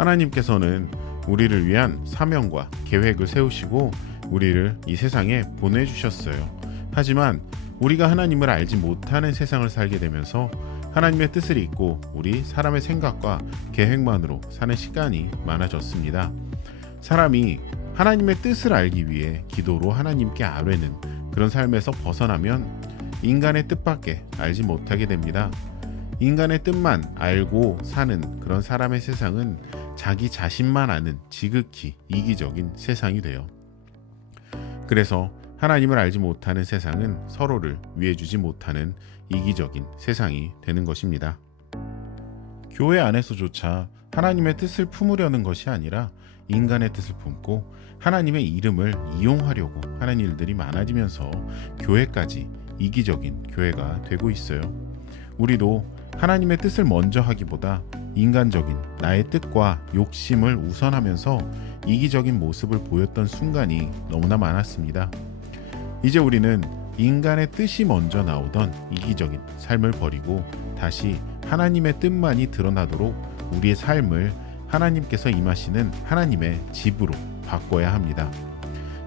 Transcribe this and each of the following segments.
하나님께서는 우리를 위한 사명과 계획을 세우시고 우리를 이 세상에 보내주셨어요. 하지만 우리가 하나님을 알지 못하는 세상을 살게 되면서 하나님의 뜻을 잊고 우리 사람의 생각과 계획만으로 사는 시간이 많아졌습니다. 사람이 하나님의 뜻을 알기 위해 기도로 하나님께 아뢰는 그런 삶에서 벗어나면 인간의 뜻밖에 알지 못하게 됩니다. 인간의 뜻만 알고 사는 그런 사람의 세상은 자기 자신만 아는 지극히 이기적인 세상이 돼요. 그래서 하나님을 알지 못하는 세상은 서로를 위해주지 못하는 이기적인 세상이 되는 것입니다. 교회 안에서조차 하나님의 뜻을 품으려는 것이 아니라 인간의 뜻을 품고 하나님의 이름을 이용하려고 하는 일들이 많아지면서 교회까지 이기적인 교회가 되고 있어요. 우리도 하나님의 뜻을 먼저 하기보다 인간적인 나의 뜻과 욕심을 우선하면서 이기적인 모습을 보였던 순간이 너무나 많았습니다. 이제 우리는 인간의 뜻이 먼저 나오던 이기적인 삶을 버리고 다시 하나님의 뜻만이 드러나도록 우리의 삶을 하나님께서 임하시는 하나님의 집으로 바꿔야 합니다.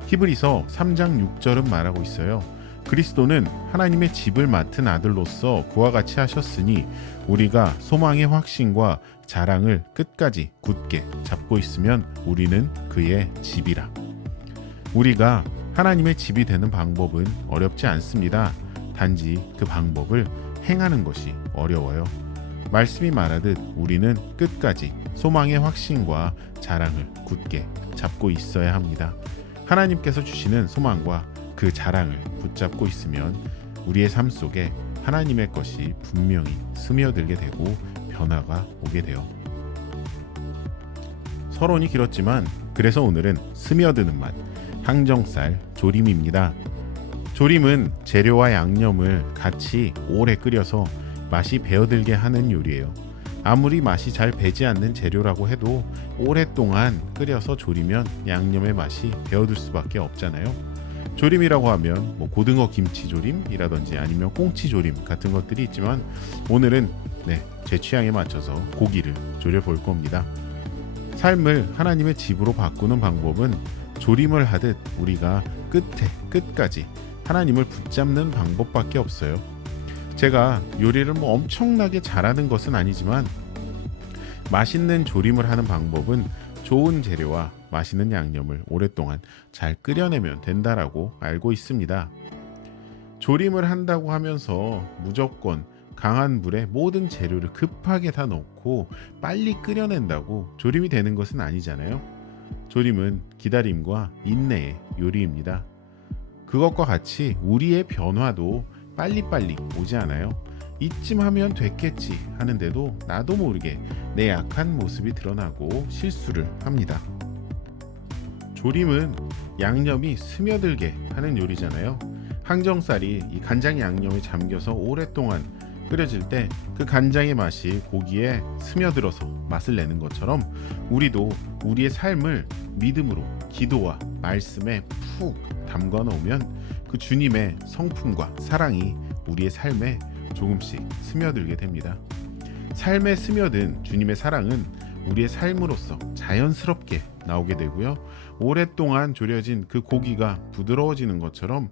히브리서 3장 6절은 말하고 있어요. 그리스도는 하나님의 집을 맡은 아들로서 그와 같이 하셨으니 우리가 소망의 확신과 자랑을 끝까지 굳게 잡고 있으면 우리는 그의 집이라. 우리가 하나님의 집이 되는 방법은 어렵지 않습니다. 단지 그 방법을 행하는 것이 어려워요. 말씀이 말하듯 우리는 끝까지 소망의 확신과 자랑을 굳게 잡고 있어야 합니다. 하나님께서 주시는 소망과 그 자랑을 붙잡고 있으면 우리의 삶 속에 하나님의 것이 분명히 스며들게 되고 변화가 오게 돼요. 서론이 길었지만 그래서 오늘은 스며드는 맛, 항정살 조림입니다. 조림은 재료와 양념을 같이 오래 끓여서 맛이 배어들게 하는 요리예요. 아무리 맛이 잘 배지 않는 재료라고 해도 오랫동안 끓여서 조리면 양념의 맛이 배어들 수밖에 없잖아요. 조림이라고 하면 고등어 김치 조림이라든지 아니면 꽁치 조림 같은 것들이 있지만 오늘은 제 취향에 맞춰서 고기를 조려 볼 겁니다. 삶을 하나님의 집으로 바꾸는 방법은 조림을 하듯 우리가 끝까지 하나님을 붙잡는 방법밖에 없어요. 제가 요리를 엄청나게 잘하는 것은 아니지만 맛있는 조림을 하는 방법은 좋은 재료와 맛있는 양념을 오랫동안 잘 끓여내면 된다라고 알고 있습니다. 조림을 한다고 하면서 무조건 강한 불에 모든 재료를 급하게 다 넣고 빨리 끓여낸다고 조림이 되는 것은 아니잖아요. 조림은 기다림과 인내의 요리입니다. 그것과 같이 우리의 변화도 빨리빨리 오지 않아요. 이쯤 하면 됐겠지 하는데도 나도 모르게 내 약한 모습이 드러나고 실수를 합니다. 조림은 양념이 스며들게 하는 요리잖아요. 항정살이 이 간장 양념에 잠겨서 오랫동안 끓여질 때 그 간장의 맛이 고기에 스며들어서 맛을 내는 것처럼 우리도 우리의 삶을 믿음으로 기도와 말씀에 푹 담가 놓으면 그 주님의 성품과 사랑이 우리의 삶에 조금씩 스며들게 됩니다. 삶에 스며든 주님의 사랑은 우리의 삶으로서 자연스럽게 나오게 되고요. 오랫동안 졸여진 그 고기가 부드러워지는 것처럼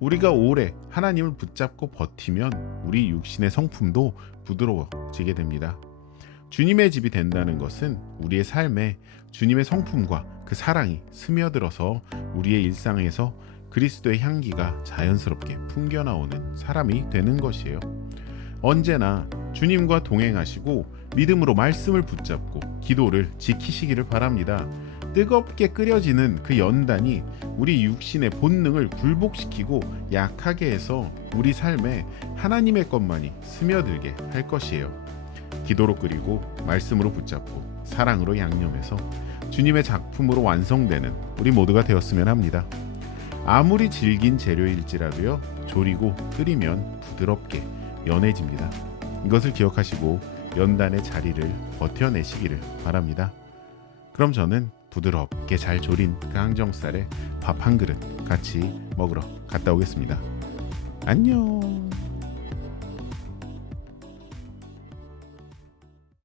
우리가 오래 하나님을 붙잡고 버티면 우리 육신의 성품도 부드러워지게 됩니다. 주님의 집이 된다는 것은 우리의 삶에 주님의 성품과 그 사랑이 스며들어서 우리의 일상에서 그리스도의 향기가 자연스럽게 풍겨나오는 사람이 되는 것이에요. 언제나 주님과 동행하시고 믿음으로 말씀을 붙잡고 기도를 지키시기를 바랍니다. 뜨겁게 끓여지는 그 연단이 우리 육신의 본능을 굴복시키고 약하게 해서 우리 삶에 하나님의 것만이 스며들게 할 것이에요. 기도로 끓이고 말씀으로 붙잡고 사랑으로 양념해서 주님의 작품으로 완성되는 우리 모두가 되었으면 합니다. 아무리 질긴 재료일지라도요, 조리고 끓이면 부드럽게 연해집니다. 이것을 기억하시고 연단의 자리를 버텨내시기를 바랍니다. 그럼 저는 부드럽게 잘 조린 그 항정살에 밥 한 그릇 같이 먹으러 갔다 오겠습니다. 안녕.